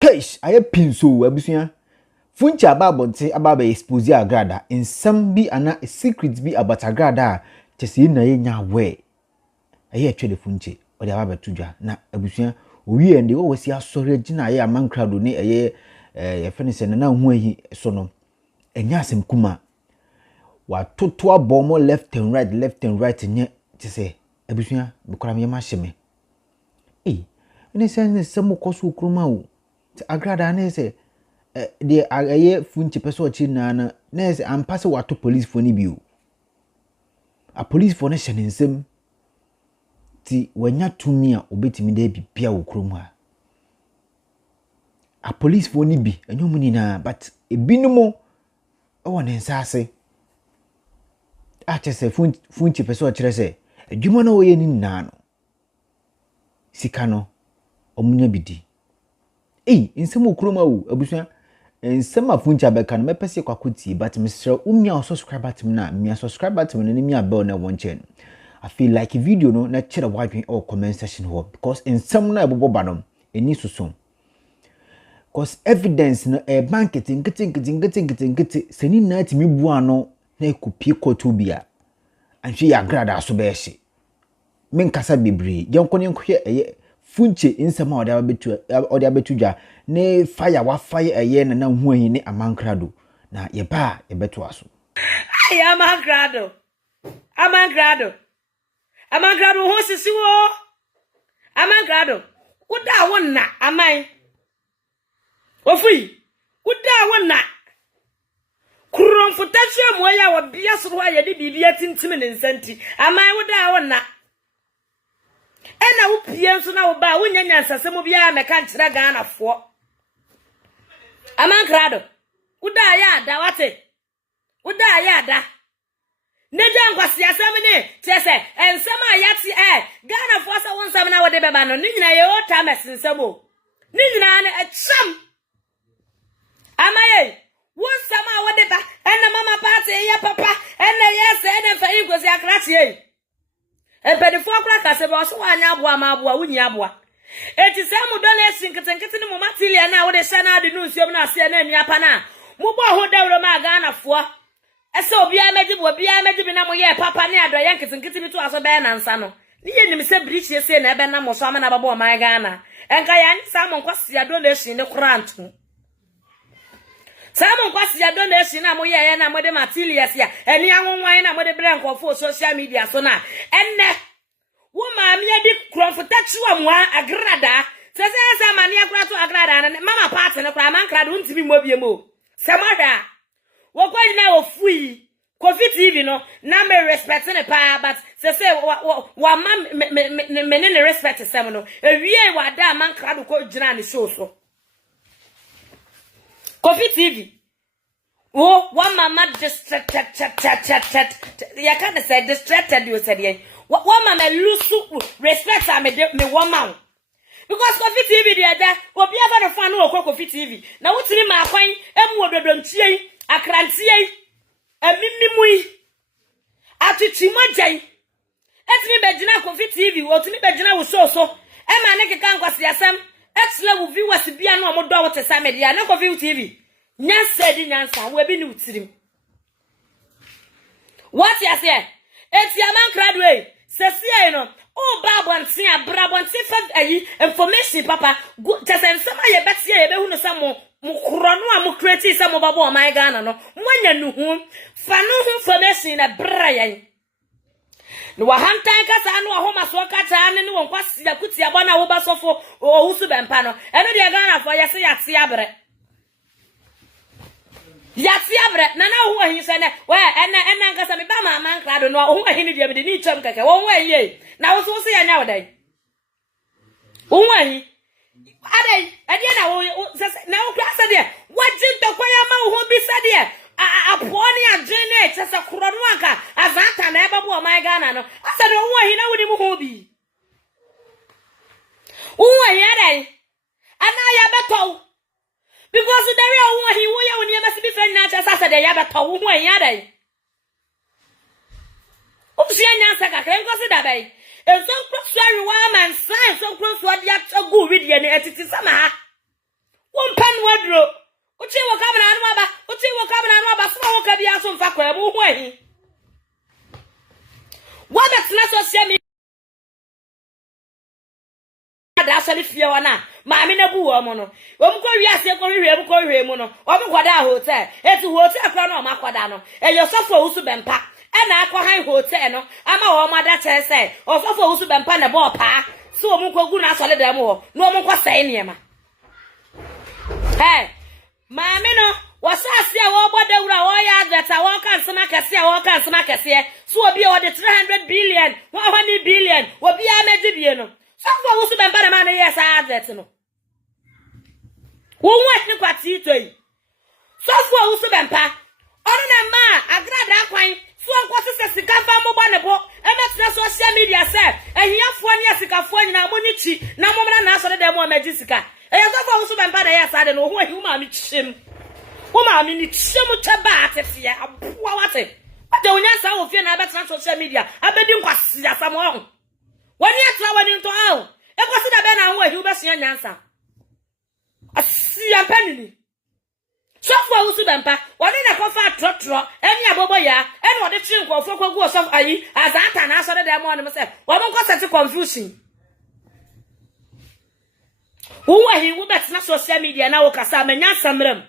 Case aye pinso abusua Funche ababonte ababa expose Agradaa ensam bi ana a secret bi about Agradaa chese na ye nya we aye Etwe de Funche ode ababa tudwa na abusua owi ende wo wasi asori agina aye Amankrado ne aye ye fenise na Hoahi so no enya asem kuma wa toto abomo left and right nye chese abusua bikora me ma hyeme ene sense semo koso kroma wo Agradaa na say de aye Funche peso chi na say ampase wato police for ni bio a police for na hyenensem ti wanya tumi a obetimi da bibia wo krom ha a police for ni bi enyom ni na but ebinumo e won nsase a chese Funche peso kire say adwuma na wo ye ni na no sika no omunya bidi nsem okroma wo abusua nsem Funche abeka no mepese kwakotie but mesre umia subscribe button na mia subscribe button na mia bell na wonchen I feel like video no na chere wadwen or comment section ho because nsem na ebobo no eni susun because evidence no banket ngiti seni na timi bua no na ekopie koto bia anhwe ya Agradaa so be hye menkasa bebre yenkone nkohye eye Funche insema ode abetudwa ne fire wa fire eye na Hoahi ne Amankrado na yeba yebeto aso ay Amankrado ho sisi wo Amankrado uda wonna amai ofui uda wonna kuromfuta hwemu ya wa bia so ho ya de bibia tintim ne nsanti amai uda wonna ena upie nso na wo ba wonya nyansasem bia meka nkyira Ghana fo Amankrado uda ya ada wate uda ya ada neja nkwasi asem ne tese ensem ayati Ghana fo sa wonsam na wode beba no ni nyina ye o ta mesensem o ni nyina ne echam amaye wonsam a wode ba ena mama party ye papa ena yes ena fa ingozi akrati Empedifo akura kasebe oso wanya aboa ma aboa wunyi aboa eti se mu donation nketenkete ne mu matilia na wo de hye na ade no nsuom na ase na aniapa na mu bo ho dawro ma Ghana fo ese obi ameji bi na mo ye papa ne adoye nketenkete bi to aso be na nsa no ni ye nim se bridge ese na ebe na mo so ama na babo ma Ghana enka ya nyi Simon kwasi ya donation ne krantu Simon kwasi ya donation na mo ye na mo de materials ya eni anwonwan na mo de bre nkofo social media so na enne wo ma me edi kromfutachi wa mo Agradaa sese mani akura to Agradaa na mama party ne kura Amankrado ntimi mo bie mo semada wo kwa na ofui Kofi TV no na me respect ne pa but sese wa ma me ne respect sem no ewie wa da Amankrado ko gina ne show so Kofi TV one mama distracted ya can't say distracted you said ye one mama lose respect me one man because Kofi TV there obi aba the fan no Kofi TV na wutiri ma kwan emu ododontie akrantie emimimui atuchimagyan etimi begina Kofi TV otimi begina wo so e ma ne keka nkwase asem etile wo viewers bia no omodo wo tesa media ne Kofi TV nyansa di nyansa wo bi ni utirim what you say eti Amankrado sesi no o ba bonti abra bonti fa ayi information papa tese nsema ye betie ye behu no samo mukro no a mu create samo babo o my Ghana no mwanya nuhu fa no hu information na bra yan no wa hantan kasa no ho maso kata ne won kwasi akuti abona wo ba sofo o husu bempa no eno de Ghana fo yese yate abre yati abre na Hoahi se ne we ena nkasa me ba ma Amankrado no Hoahi ni de me ni cham keke won wa ye na wo so se ya nya wodai Hoahi Ade na wo na wo klasa de wajin to kwaya ma wo bi sa de aponi agene chese kuro no aka azata na ebe bo o my Ghana no asa de wo hi na wo ni mu ho bi wo hi dai ana ya beto because there are wo hi wo ya wo ni e mesi bi fa nyina chese asa de ya beto wo ho hi dai o si anya asa ka kren ko si da bai enso sorry wa man sign so close what ya go with ye etiti sama ha won pan wadro uchi wo kabana anu aba so wo ka bia so mfa kwa mu ho ahi wa betna social media da so le fie wana ma me na bu wo mo no wo mu ko wi ase ko hwe mu no wo mu kwada hotel etu hotel kra no ma kwada no e yo sofo usu bempa na akọ han hotel no ama wo ma da chese osofo usu bempa na bo pa so mu ko gu na asole dem ho no mu ko sai niema maame no wasase a wo boda wura wo ya advert wo kan sema kese so obi o de 300 billion 100 billion obi a meji bie no sofo usu bempa na ma na yes advert no wo wat ni kwati toyi sofo usu bempa ono na ma Agradaa kwan so nkwose se sika fa mo ba ne bo e metra social media se ehiafo ne sikafo nyina mo ni chi na mo mra na asore dem o magi sika e ya so fa wo so bempa da yes ade no ho ahi wo ma mi chim wo ma mi ni chim chaba atefia aboa wate ade onya sa wo fie na betra social media abedi nkwase asam ho woni atra woni nto aho e kwose da be na ho ahi wo besia nyansa asia panini sofo usu bempa woni na kofa trotro eni abobo ya eni wode chi nkofo kwagu osof ayi azata na asore dem woni me se wo mo ko set confusion Hoahi wo betna social media na wo kasa manya samram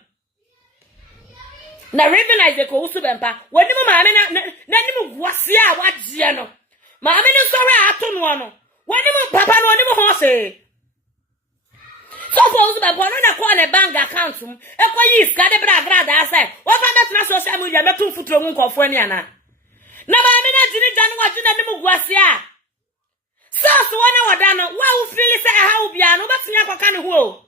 na recognize ko usu bempa woni mo maame na ni mo guase a wagie no maame ni sore ato no no woni mo papa no woni mo ho se so for usu bempa no na ko na bank account e ko yi ska de bra Agradaa say wo fa betna social media metu futuro mu nkofo ani ana na maame na jini janu waju na ni mo guase a so wona wada no wa u feel say ha u bia no betinya kwaka ne ho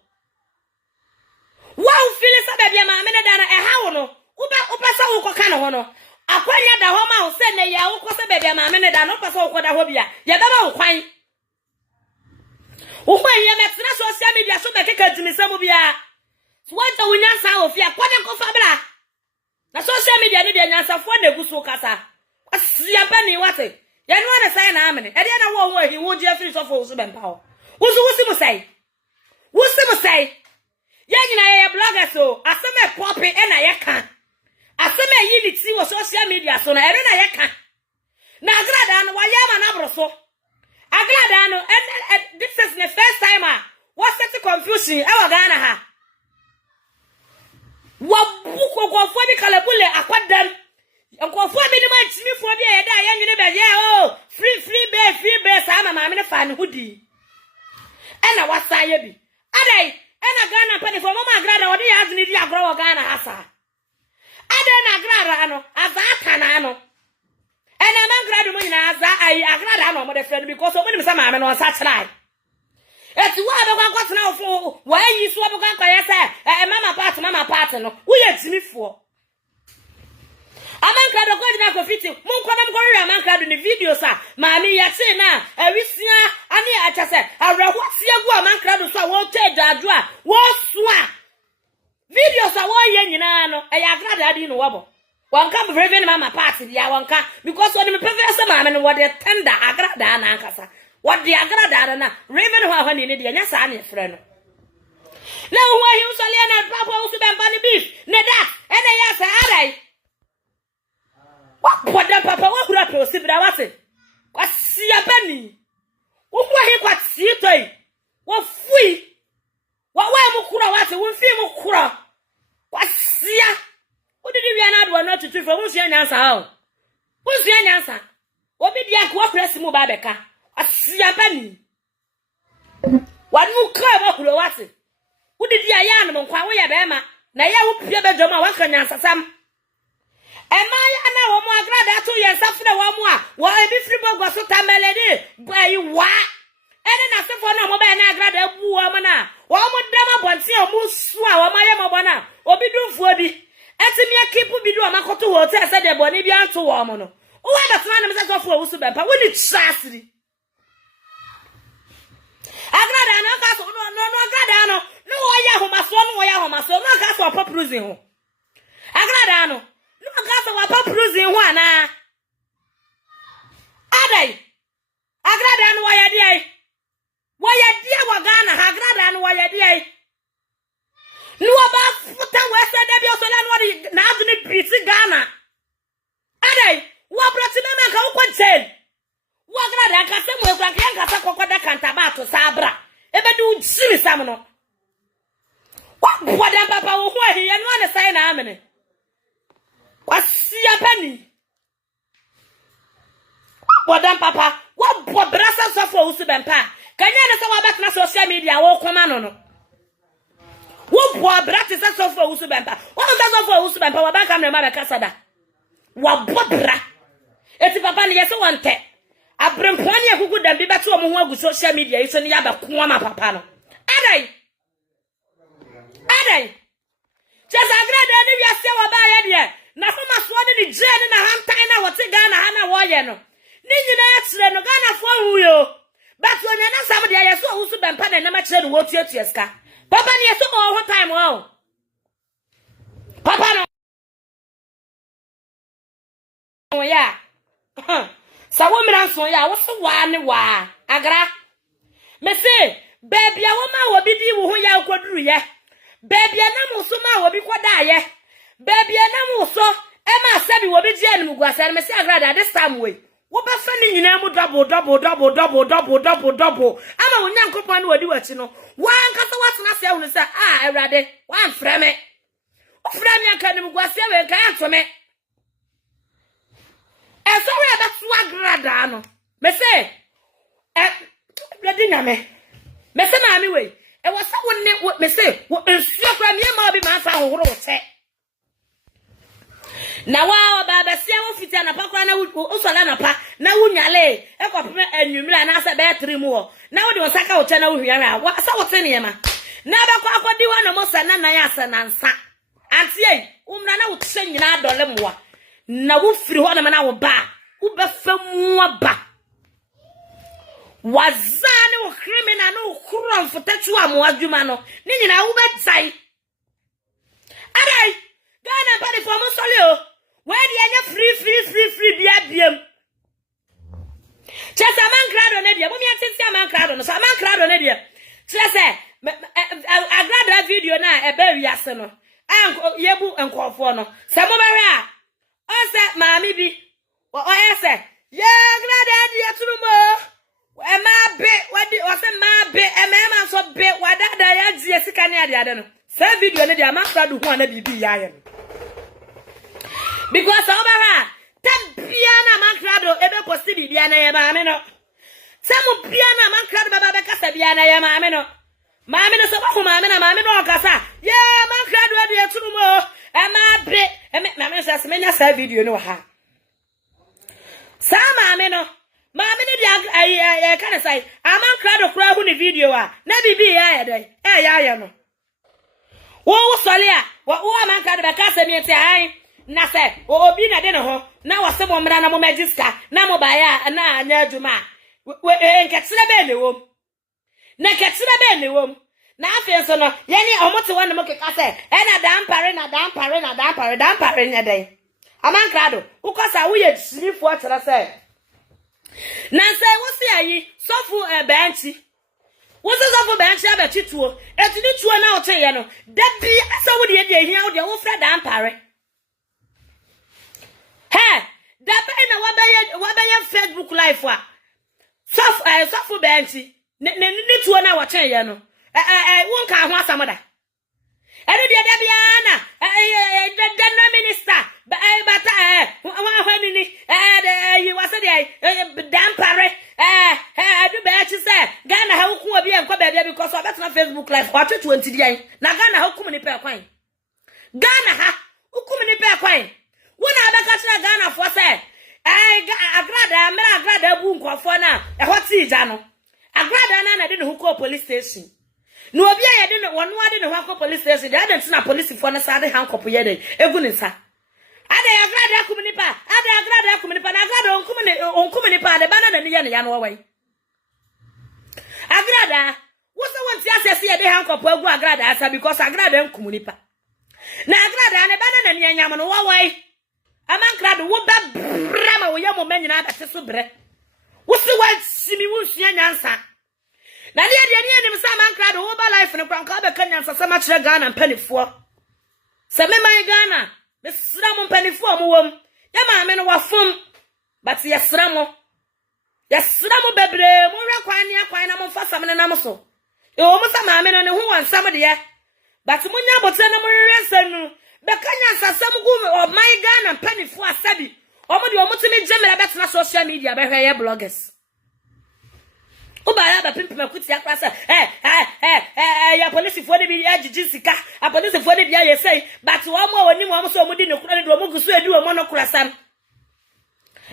wa u feel say bia maame na da na ha wo no upa sa wo kwaka ne ho no akwanya da ho ma wo say na ya wo ko say bia maame na da no upa sa wo kwada ho bia ya ba ma wo kwan wo kwan ya metna social media so be keka jimisam bia so wanta wo nyansa wo fia kwade ko fa bra na social media ne bia nyansa fo na egu so kasa asia pa ni wate ya no na sai na amene e de na wo Hoahi wo je free so for usu bempa ho wusi mu sai ya nyina ya blogger so aseme pop e na ye ka aseme yi ni ti wo social media so na e na ye ka na Agradaa no wa ya ma na bro so Agradaa no this is the first time what set confusion e wa Ghana ha wa buko ko fo bi kalabule akwadam nkofo bi ni ma timi fo bi e da ya nwene be ye oh free be sa ma me ne fa ne hudi e na wasa ye bi adai e na Ghana pa ne fo mama Agradaa odi ya azuni di agro wo Ghana hasa adai na Agradaa no azata na no e na Amankrado mo nyina aza ai Agradaa no mo de friend because o mo ni sa ma me no sa chrai eti wa be kwa kwatena ofo wa yi so be kwa ya say mama part no wo ye timi fo Amankrado ko dina ko fiti mun ko nam ko ri Amankrado ni video sa maami ya se na awisia ani achase awrahwasi agu Amankrado so wo te dadu a wo soa video sa wo ye nyina no e ya Agradaa di no wobo wanka reverend mama party dia wanka because when me prefer say maami no wo de tender Agradaa na ankasa wo de Agradaa na reverend ho ni dia nya sa na efre no na Hoahi usale na papa usu bempa ni beef ne da e na ya sa adai Wapoda papa wa hura pe osibra wase kwasia bani wo Hoahi kwati toi wo fui wa mu kura wase wo mfi mu kura kwasia odidi wi na do na tutu fo musu nyansa ha musu nyansa obi dia ko press mu ba beka kwasia bani wa nu kra wa hura wase odidi aya no nkwa wo ye be ma na ya wo pia be dwoma wa ka nyansa sam Emaya na wo mo Agradaa to ye safre wo mo a wo ebi free bogo so tamelede bai wa ene na sefo na mo ba na Agradaa bu wo mo na ni chasri Agradaa no ka so no Agradaa no oya homaso no ka so pop prison ho Agradaa no ka so pop prison ho ana adai Agradaa no waya dia wa Ghana Agradaa no waya dia no ba futa wese de bi osola no na adu ni biti Ghana adai wa brati me ka ukwa chen wa Agradaa ka se mo ekwa ka sa kokoda kantaba to sabra ebedu nsiri sam no wa boda papa wo Hoahi ye no ne sai na amene wasia pani boda papa wa bobrasa sofo usu bempa kanya ne se wa betna social media wo koma no wo bobrati se sofo usu bempa wo nda sofo usu bempa wa ba kamera ma be kasada wa bobra eti papa ne yese wonte abrempani akugu dambi beto wo ho agu social media yiso ne yaba ko ma papa no adai chesa Agradaa ni wiase wa ba ye de na foma so ni jeni na hantan na wote Ghana ha na wo ye no ni nyina etre no Ghana fo hu yo but onya na sam de ye so usu bempa na ma kire no wo tuatua ska papa ni ye so mo ho time wo papa no ya sawo mira so ya wo so wa ni wa agra me say baby a wo ma wo bi di wo ho ya koduru ye baby na muso ma wo bi koda ye baby na muso e ma sabi wo bi je ni mugwasa me say Agradaa this time way wo ba fa ni nyina mu double ama wo nyankopon na wadi wachi no wa nkasa watena se ehunu se Awurade wa mfrɛ me wo frɛ me aka ni mugwasa we kan atome so we ba so Agradaa no me say bladi nyame me say na me we e was someone me say wo ensuo kwa me ma obi ma fa hohoro wo te na wa ba ba sia wo fiti na pa kwa na wo sola na pa na wo nyale e ko peme anwumira na se be 3 mu wo na wo de osaka wo che na wo hwiara wa sa wo te ne ma na ba kwa akodi wa no mo sa na nan asa na nsa anti ei umra na wo tse nyina adole moa na wo firi ho na ma na wo ba wo be fa mu aba wazane wo criminal no kuro mfotetu amu adwuma no ni nyina wo betai adai Ghana pa de fomo solio we de anya free bia biem chesa Amankrado ne de mo mi atenti Amankrado no so Amankrado ne de chese Agradaa video na ebe wiase no yebu enkofo no se mo bewe a o se maami bi o ese ye Agradaa de aturumo ema be wadi o se ma be ema so be wadada ya die sika ne ade no se video ne de Amankrado hu ana bibi ya ye because obara tabia na Amankrado ebe posti bibia na ye maame no se mo bia na Amankrado baba be kasa bia na ye maame no so ba hu maame no kasa ye Amankrado ade aturumo ema be maame se semenya sa video no ha sa maame no dia kana sai Amankrado kura hu ni video a na bibi ya dai ya no wo sole a wo Amankrado be ka se miete ai na se obi na de no ho na wo se bomra na mo magiska na mo ba ya na anya adwuma nketire be ne wom na ketire be ne wom na afi so no ye ni omote won mo keka se na dampare nya dai Amankrado ukosa wo ye sirifo atira se na say wo si ayi sofu benchi wo so sofu benchi abetituo etini tuo na oche ye no da bi asa wo de ehia wo de wo fra dampare da be na wabaya Facebook live wa sofu benchi ne tuo na oche ye no wo nka ho asamoda enu de da bia na the minister but wa hwani ni you was there dampare do be chi say Ghana ha ukun obi enko be bia because of na Facebook live wa 20 dia na Ghana ha ukun ni pe kwan Ghana ha ukun ni pe kwan wona abeka kira Ghana for say Agradaa bu nkofo na e hoti ija no Agradaa na de ne huko police station no obi aye de no wono ade ne huko police station de ade na police for na sade hankop ye de egu ne sa Agradaa kumnipa Agradaa kumnipa na Agradaa onkumnipa de bana na ne ye no wai Agradaa wo se won ti asese ye de hankopo agu Agradaa asa because Agradaa nkumnipa na Agradaa ne bana na ne nyam no wai Amankrado wo ba brama wo ye mo manyina abete so bre wo se wa simi wo sua nyansa na de anim sa Amankrado wo ba life ne kwanka be kan nyansa sama kire Ghana mpanifo se me man Ghana me sra mo mpanifo mo wom ya ma me no wafom but yesra mo bebre mo hwe kwan na mo fa sam ne nam so e wo mo sa ma me no ne ho wansam de ya but mo nya botre na mo hwe sanu be kanya sasam gu o my Ghana panifo asabi o mo de o mo timi gemela betena social media be hwe ye bloggers o ba ya ba pimpi makuti akrasa ya police fo de bi agigi sika a police fo de bi ya say but wo mo woni mo so mo di ne kura de o mo gusu edi o mo no kura sam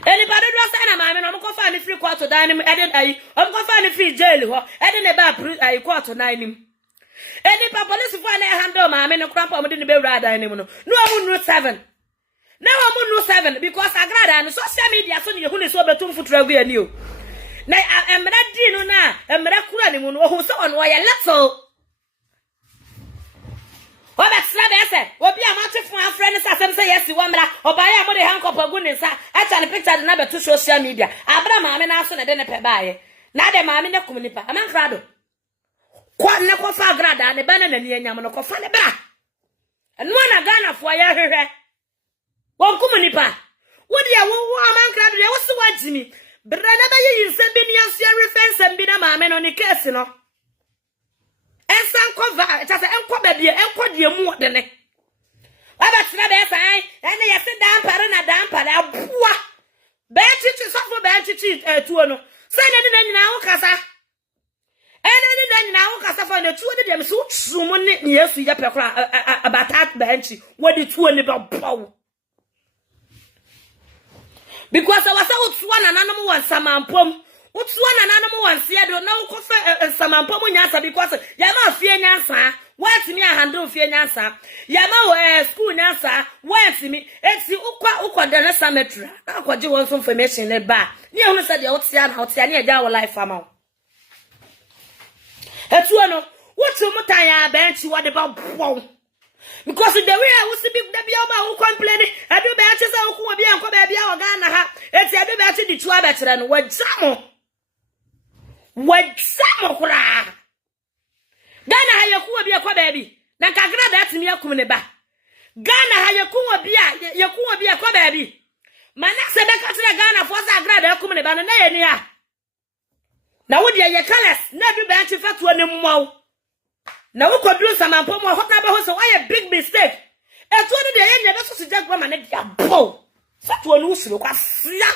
eni ba do say na ma me no mo ko fa ni free court dan ni ede ayi o mo ko fa ni free jail ho ede ne ba ayi court na ni eni pa police fo na handle ma me no kura pa mo di ne be wura dan ni mo no o mo no 7 na o mo no 7 because Agradaa no social media so ne hu ne so betum futura gu ani o na emra di no na emra kura ni mu no ho so on wo ye little oba sra be se obi amachefo afre ne sasem se yesi wo mra oba ya mo de hankopa gu ne sa acha ne picture na beto social media abra maame na so ne de ne pe baaye na de maame ne kumnipa Amankrado kwa ne ko fa Agradaa ne bana na ni anyam no ko fa ne bra eno na Ghana fo ya hwehwe won kumnipa wo de wo Amankrado de wo se wajimi brana ba yi nsembi ni asia reference mbi na maame no ne case no ensan cover ta se enko ba bie enko die mu de ne aba tira be sai ene yesi dampare na dampare aboa be chichi sofo be chichi tuo no se ne ni nyina wo kasa ene ni nyina wo kasa fa na tuo de dem so tsumu ne Yesu ya pekora abata benchi wodi tuo ne ba bow because I was out one and animal one samampom. What's one and animal one seado no coffee samampom nyasa because yama fear nyasa. Where to me a handle fear nyasa. Yama school nyasa. Where to me it's the ukwa dana symmetry. I could do some information in the bar. Near who said the outside near our life farmer. It's one what's your mutaya bench what about because the way I was to be the Bioma who complained, I do batches of who will be and come baby or Ghana. It's a bit the 2 better than what Samo. What Samo cry. Ghana, how you could be a baby. Nakagra that's me a kumeba. Ghana, how you could be a baby. Manasa Ghana for Agradaa kumeba and near. Now, would you colors never batch if that's one more. Now we could do some ampo mo hot na so why a big mistake. E to no de ye never so suggest grandma na dia bow. Fat one usuro kwa fia.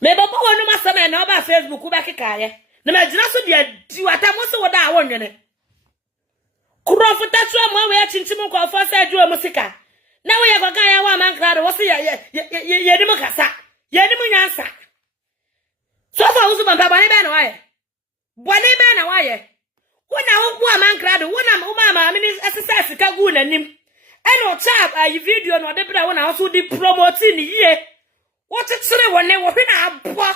Me baba wonu masama na oba Facebook ba kekaye. Na ma gina so de diwata mo so woda a wonwene. Kurofo tatu am we chinchim ko fo sa adu musika. Na we ye gogan ya wa Amankrado wo se ye ni mo kasa. Ye ni mo nyansa. So fa usu bamba bani be na waye. Bani be na waye. Wona wo Amankrado wona umama mini exercise ka gu nanim eno chap ayi video no de bra wona so di promoting ye wo tetire wone wo hwe na abo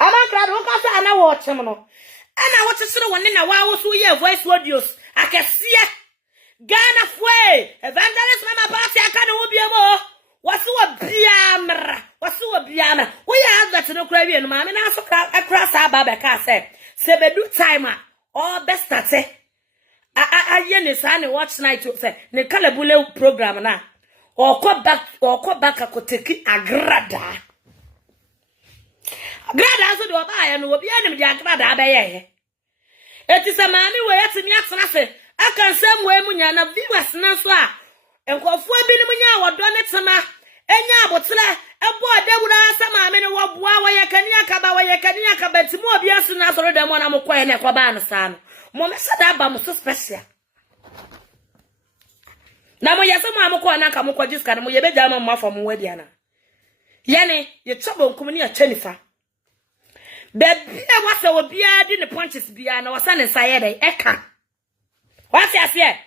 Amankrado wo ka sa na wo chem no ana wo tetire wone na wa wo so ye voice audios akesia Ghana fwe evangelist mama party aka na wo biamo wasi wo biamra wo ya advert no kura wie no ma me na so akra sa baba ka say sebedu time all best start aye ne sa ne watch night say ne kalabule program na or come back akoteki Agradaa so do ba ya no obi anim di Agradaa ba ye eti se maami we yetimi atena se aka nsem we munya na viewers na so a enkofu abi ni munya wodo ne tema enya abotele ebo adewura sa maami ne wo boa wo ye kani akaba ti mo obi asu na so de mo na mo kwae ne kwaba no sa no mo me sada ba mo so special na mo yese mo amko na ka mo kwaji ska no mo ye beja mo afọ mo wadi ana yene ye chobo nkum ne ya chenifa bebi e wasa obi adi ne Pʋŋchɛs bia na wasa ne saye dey eka wasi ase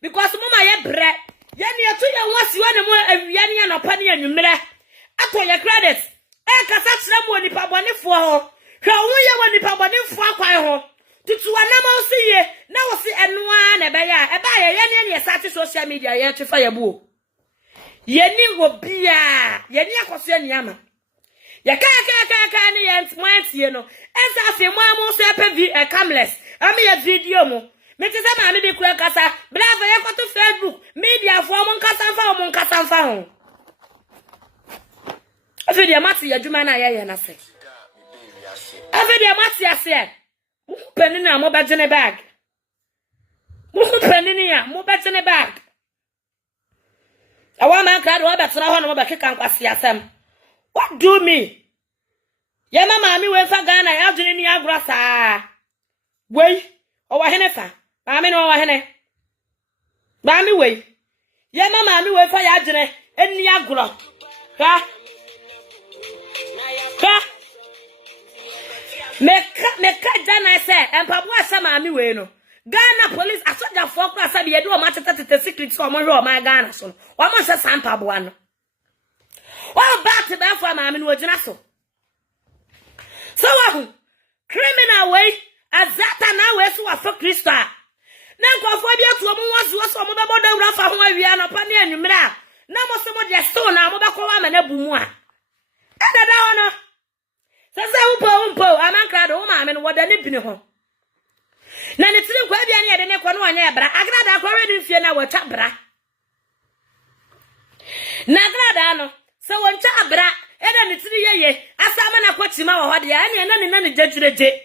because mama ye bre Yani ato ye wasi wane mo awia ne anopa ne anwumre ato ye credit kasa kyerɛ mo nipa bɔnefo ho hwɛ wo ye wo nipa bɔnefo akwan ho tutu anama wo siye na wo si enoa na be ya e ba ye ne ye search social media ye twefa ye bu yeni wo bia yeni akoso aniama ya ka ne ye ntmantie no ensa afi mo amu so epe camless am ye video mo me ti se ma me bi kura kasa bravo ye ko to Facebook media fo mo nkasa mfa ho afedia mati adwuma na ye na se afedia mati ase mo peni na mo bagene bag mo peni ni ya mo bagene bag awa man krado wa betena ho no mo bekeka nkwase asem what do me ye mama mi we fa Ghana ya adwene ni agro saa wey o wa hene fa maami no wa hene maami we ye mama mi we fa ya adwene eni agro ha meka jana se empabu asa maami we no Ghana police asoja fo kura sabi ye do o ma tete secret o mo hwe o ma Ghana so o mo se sampabu ano o back to be for maami no ogina so wa criminal way azata na we so afọ Kristo a na nkofo bi atu mo wazo so mo be bodo wura fa ho awia no pa ne anwumre a na mo so mo de stone na mo be ko wa ma na bu mu a edada ho no sese umpo Amankrado wo maame no woda ne bini ho na ne tiri kwa bia ne yede ne ko no anya ebra Agradaa kwa ready fie na wata bra na Agradaa no se woncha abra eda ne tiri yeye asama na kwatima wo hode ya na ne jagireje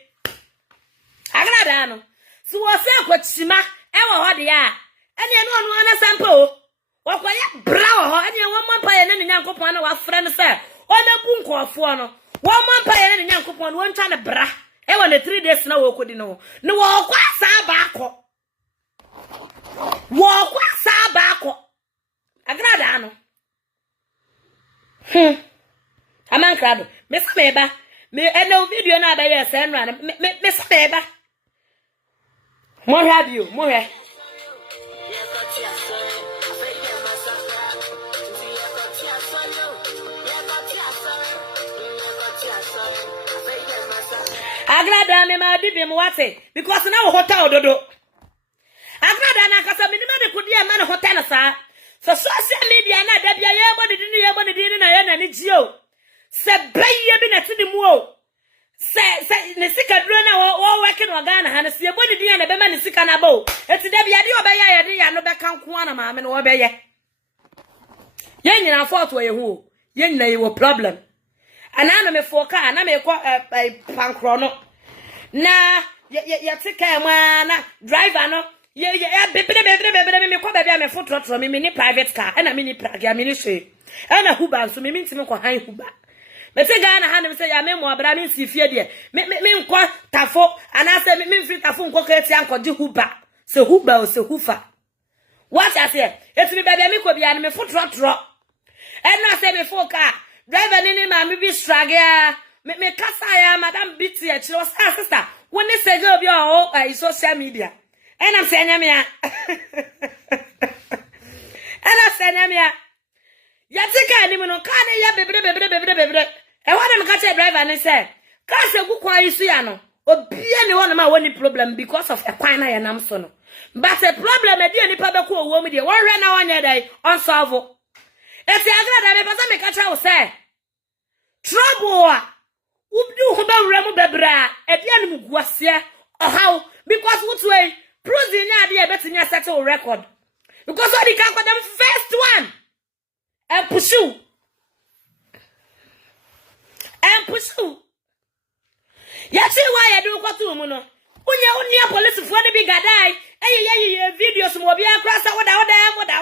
Agradaa no so wo se kwatima e wo hode ya ene no ono ana sampa o wokoye bra wo ho ene wo mampa ye ne nyankopon na wafra no se ona bu nkofo no wo mampa ye ne nyankopon wo ntwa ne bra e wo ne 3 days na wo kodi no no wo kwa sa ba akọ Agradaa no Amankrado me sameba me eno video na ba ye se nra me sameba mo radio mo he Agradaa me ma dibi mo wate because na wo hotel ododo Agradaa na kasa me ni ma de kodi e ma ne hotel na sa so social media na da bia ye bo de di na ye na ni gio se baye bi na tidi mu o se ne sika duro na wo working no Ghana ha na se bo de di na be ma ne sika na bo eti da bia de obeya ye de ya no be kan ko na maame no obeye ye nyina fault wo ye hu ye nyina ye wo problem ana na me foka na me ko pankro no na ye tika ma na driver no ye bebere me ko ba bia me fotrotro me ni private car na me ni pragia me ni hwe na huba so me ntimi ko han huba me te Ghana ha na me se ya me mo abra me sifie de me nko tafo ana se me mfiri tafo nko ka eti anko je huba se huba o se hufa what I say etimi ba bia me ko bia na me fotrotro na se me foka driver ni ma me bi stragia me kasa ya madam biti e chiro sister woni se go bi o social media and I'm saying ya ya tika ni no ka ne ya bebre e wona me ka che driver ni say ka se gu kwa isu ya no obia ni wona ma woni problem because of a kwan na ya nam so no but the problem e di ni pa be ko owo mu de won hwe na wonya dai unsolve eti Agradaa me pasa me ka che wo say trouble a ubdu ho ba wura mu bebra e dia ni mu guase how because what way Prozing ya de betinya settle record because what the can them first one and pursue ya see why you do kwatu mu no unya police for the big guy ye videos mo bia krasa woda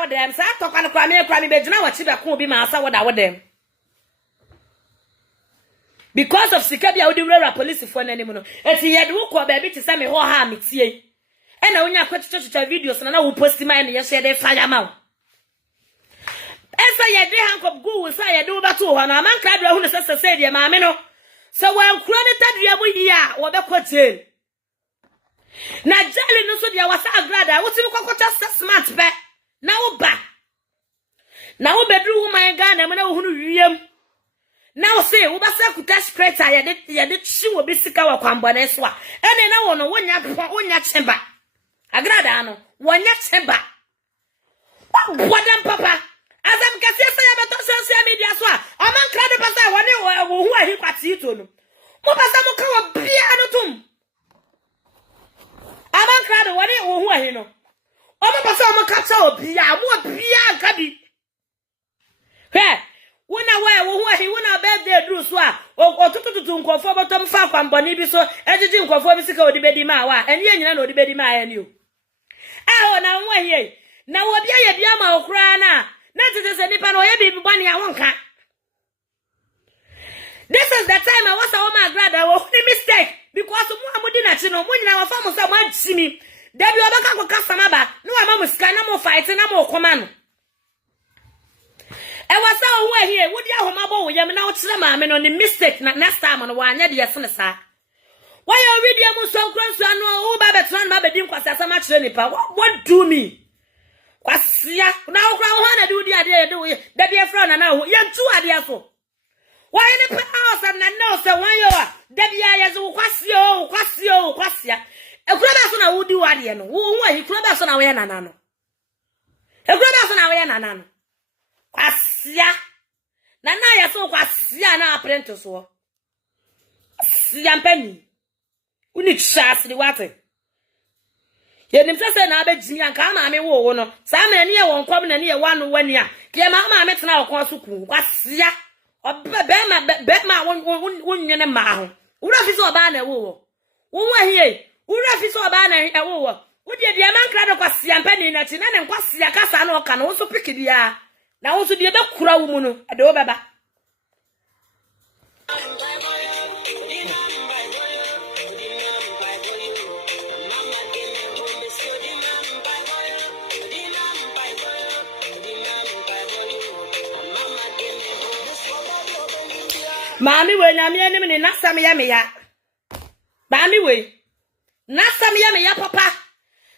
them sa to kan kwa me be gina wachi be ko bi ma sa woda them because of sikabia wodi wura police for na nimu no eti ye do ko ba bi ti sa me ho ha metie ena unya kwetchocha videos na wo post my na ye share dey fire ma esa ye dey hankop go wo sa ye dey wo bato ho na Amankrado ahu ne sese dey maame no so wan kura ne tadua mu yi a wo be kwatel na jali no so dia wasa Agradaa wo ti kwakwacha smart be na wo ba na wo bedru woman Ghana me na wo hunu wiem na wo say wo ba se kuta Sɛcrɛts ye de chi wo bi sika wa kwambone so a ene na wo no wonya chemba Agradaa no wonya chemba Wadam papa azam kase se ya beto social media so a Amankrado pasa woni wo Hoahi kwati to no mo pasa mo ka wo bia no tum Amankrado woni wo Hoahi no o mo pasa mo ka cha obia mo bia nka bi he wona wo Hoahi wona birthday dru so a otututu nkofo botom fa kwamboni bi so ejiji nkofo bi sika odibedi ma wa eni enyina na odibedi ma ya ni o aho na Hoahi na wo bia ye bia ma okra na tete nipa no ye bi bani a wonka. This is the time I was a woman Agradaa wo ni mistake because mo amudi na chi no mo nyina wo fa mo so mo agimi da bi obaka ko customer ba no wa ma mo sika na mo fight na mo koma no e wasa Hoahi wo dia homabo wo yam na wo kire ma me no ni mistake na next time no wa anya de yesene sa why you read am so kransu anu wo ba betran ma be din kwasa sama kire nipa what do me kwasia na okra ho na de udi ade de wo da bi efra na ho ye ntu ade afo why ne pa house na no se wan yo a da bi ya zo kwasia e kura ba so na udi wade no wo Hoahi kura ba so na wo ye nana no e kura ba so na wo ye nana no kwasia nana ya so kwasia na apprentice so sia mpani uni chance di wate yenim sese na abegimi anka ma me wo no sa ma ne ye won kwam na ne ye wanu wani a ke ma me tena okon so ku kwasia be ma wonnwene ma ho wura fi so ba na wo Hoahi wura fi so ba na wo wo de Amankrado kwasia mpani na chi na ne kwasia kasa na oka na wo so pikidia na wo so de be kura wo mu no de wo beba Mami we na me anim ni nasam ya me ya. Mami we. Nasam ya me ya papa.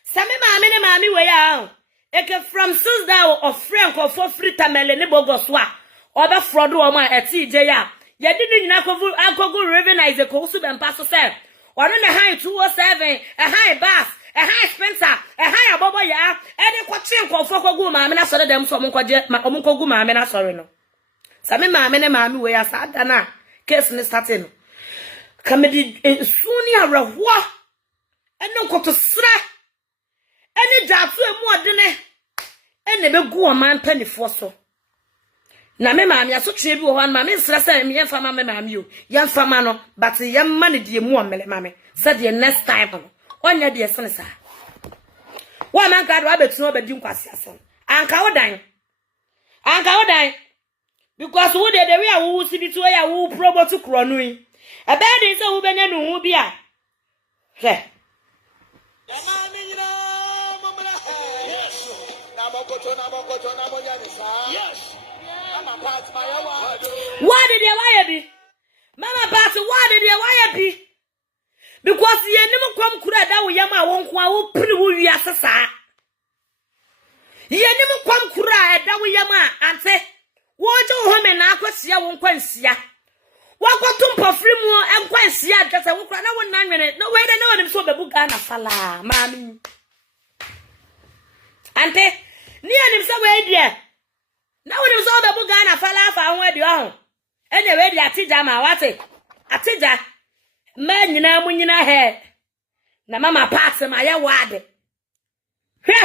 Same mami ne mami we ya. Eke from Susda or friend ko for free tamele ne bogoswa. Oba frodo o ma etije ya. Ye di ni nyina akogu revenize ko su ben paso se. Ono ne high 207, a high bass, a high Spencer, a high abobo ya. E de ko twen ko for kogu mami na sore dem so monkoje ma omonkogu mami na sore no. Same mami ne mami we ya sada na case ne starting kamedi suni awraho ene nkoto sra ene jatu emu odene ene begu o man panifo so na me mami aso twe bi wo han mami sra sa me yemfa mami mami o yemfa ma no but yemma ne de emu o mele mami said the next time no onya de sene sa wa man ka do abetu obedi nkwase aso anka wodan because who de we are who see to ya who probo to kronu yi e be dey say who benya no hu bi a he why did you why be mama part why did you why be because ye nim kwam kura da wo yam a won ko a wo piri wo wi asesa ye nim kwam kura da wo yam a ante wojo home na akwasia wo nkwansia wakotum pofri mu enkwansia dwese wo kura na wo nanwene no we de na wonim so bebu Ghana fala mami ante ni anim so we die na wonim so bebu Ghana fala fa ho adi ho ene we di atija ma wate atija ma nyina mu nyina he na mama pass ma ye wade he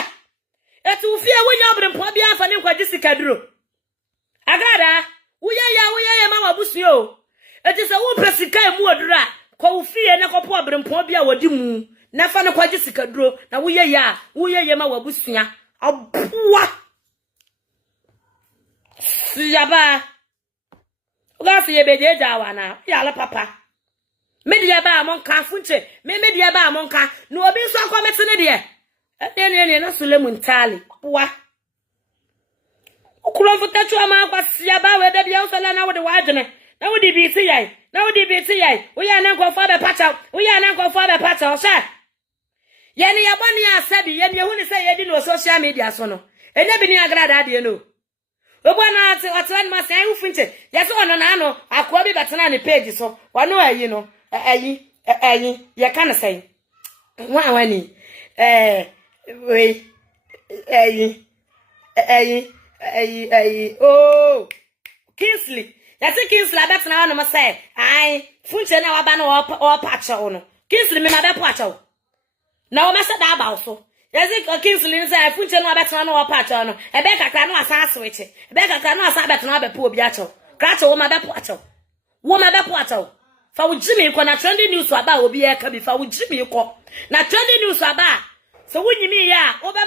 etu fie wonya obrempo bia fa ne nkwaji sikaduro Agradaa uya ma wabusu yo etise wo presika emu odura ko ufie na ko po obrempo bia wodi mu na fa ne kwaji sikaduro na uya ma wabusuya aboa siyaba uga fiye bejeja wana ya la papa media ba amonka Funche media ba amonka no obi so akomete ne de na Sulemun tali boa Kulo futetu ama kwasia ba we da bia usala na wode wadwene na wode bi ti yai wo ya na nkofo be pacha o sha ye ne yaboni asabi ye ne hu ni say ye di no social media so no enye bi ni Agradaa de no na ati ma say Funche. Yes ono na no akwa bi betena ne page so. Wano ayi no. Ayi. Ya kana say. Wani. Wait. Oh. Kingsley. Yes Kingsley betena no ma say. Ai Funche na waba no o pacha ono. Kingsley me ma be pacha. Na o ma say da ba so. Yes Kingsley say Funche no betena no o pacha no. Ebe kakra no asa switch. Ebe kakra no asa betena be po obi acho. Kracho wo ma be pacha. Wo ma be pacha. Fa wo jimi ko na trending news aba obi e ka bi fa wo jimi ko. Na trending news aba. So wunyimi ya, oba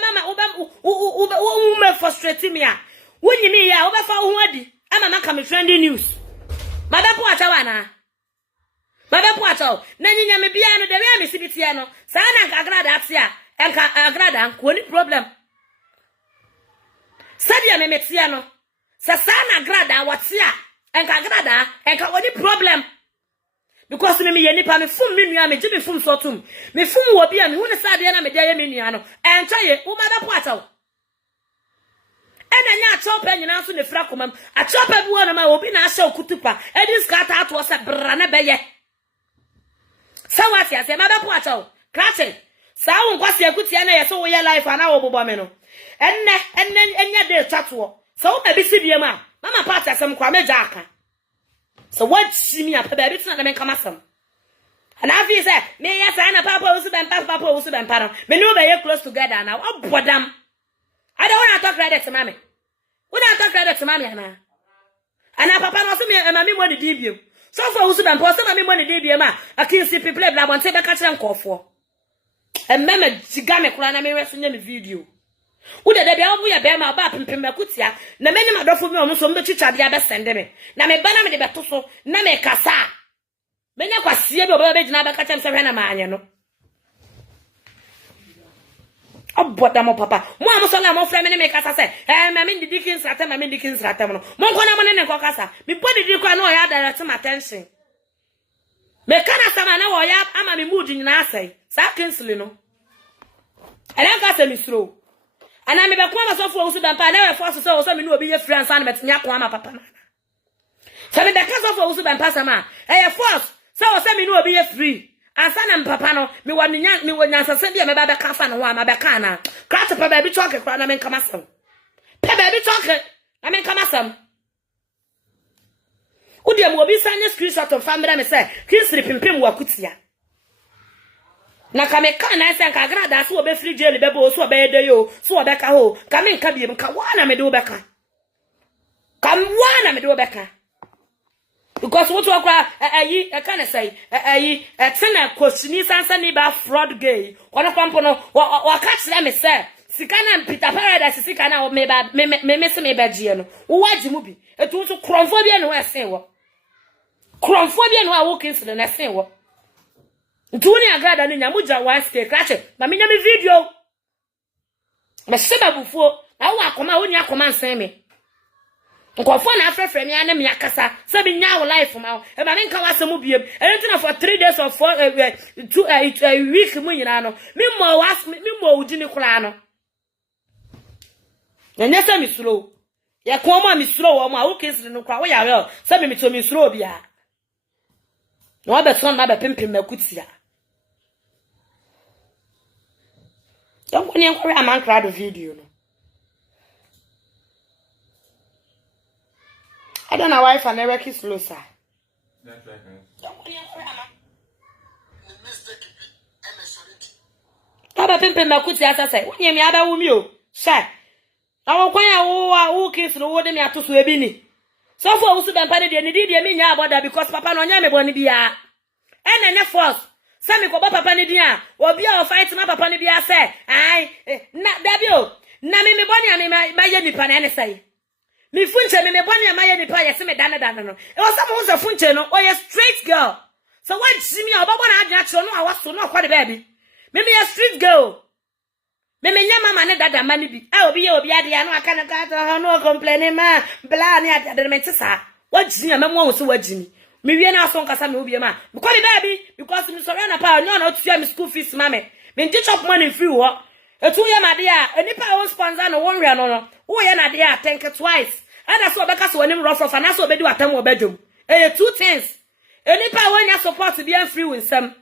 me frustrate me ya. Wunyimi ya, oba fa ho adi. Ama maka me trending news. Mabepo achawa na. Mabepo achawa. Na nyinya me bia no de we me sibiti no. Sa na nka Agradaa atia. Enka Agradaa nko ni problem. Sadia me metia no. Sa na Agradaa watia. Enka Agradaa enka woni problem. Because me yenipa me fum me nua me jibi fum sotum me fum wo bia me hu ne sade na me dia me nua no entwaye wo ma da po ataw ena nya achopa nyina so ne fra komam achopa bi wo na ma obi na ahya okutupa edi skata ato se bra na beye sawati ase ma da po ataw krache sa wo nkwase akutia na yeso wo ye life ana wo bobo me no enya de twatwo so wo na bi sibie ma mama party asem kwa meja aka. So what see me up baby it's not the men come asam. And I feel say me yes I na papa usu ben papa me no be close together now. Oh bodam. I don't want to talk credit to mommy. We don't talk credit to mommy na. And papa no so me mami money debut. So for usu ben papa so mami money debut ma. I can see people play blabon say be catch them call for. And meme siga me kura na me reso nya me video. Wo de bia wo ya be ma ba pimpim akutia na meni madofo mi omo so mbe chicha bia be sende me na me ba na me de beto so na me kasa menya kwasie bi oba be gina be kacha mse hwe na ma anye no oboda mo papa mo am so na mo frɛ me kasa se ma me ndidi kin srata ma me ndidi kin srata mo no mo nko na mo ne nko kasa me body di kwa na o ya direct my attention me kana sama na wo ya ama me mood nyina asai sa Kingsley no ela ka se mi slow. And I may be quite so for Usuban Pa, never force so some new be a friend, son, but Nyakama Papa. So the case of Usuban Passama, a force, so some new be a free. And son and Papano, me one young me when answer send me a baby cafan one, my bacana. Craft a baby chocolate, I mean, come asam. Baby chocolate, I mean, come asam. Would you will be sending a screenshot of family and say, King sleeping pim wakutia. Na kame kana ese nka Agradaa so be free jail bebo so be de yo so obeka ho kame nka biem ka wana me de obeka kam wana me de obeka because what you akwa ayi e kana say ayi tena kwesini sansa ni ba fraud gay kono kwampo no wa catch let me say sikana Peter Paradise sikana me ba me se me ba gie no wo waji mu bi etu so kromfo bia no ese wo kromfo bia no a wo Kingsley na ese wo Ntuni Agradaa ni nyamuja one stay krache na menya me video me seba bufuo na wo akoma wo ni akoma nsan me nkofo na afrefre me ana me akasa se be nya wo life ma e ma me nka wasemu biem e for 3 days or 2 week mu nyina no me mo udi ni kura no nyanya se mi slow ye ko ma mi slow wo ma wo Kingsley no kura wo ya we se me to mi slow bia no wa be son na be pimpim makutia. Don't go near Amankrado video. No. I don't know why if I never kiss closer. Don't go near Amankrado. Makuti as I say, when you me other woman, shy. Now, when I kiss the word me at to Swebini. So for also than Paddy, and did you mean about that because Papa no yame boni bia. And then force. Sami ko papa ni dia obi a fight ma papa ni bia say ai na dabio na me boni ma ye nipa na ne say me Funche me boni ma ye nipa ye se me dan no e was some Funche no o ye straight girl so what see me obobo na adwa chiro no awaso no kwade baby me a street girl me nya mama ne dada ma ni bi obi ye obi ade ya no aka na no complain ma bla ni ade me tisa what see me mo so wagimi me wie na so nkasa me obi ma because baby because me sorry na pa onyo na otua me school fees ma me nti chop money free wo etu ye ma de a enipa won sponsor no won hwe no wo ye na de a think twice and that's what because when him rough and that's what do atam obedum. Two things. Enipa when you support to be free with some.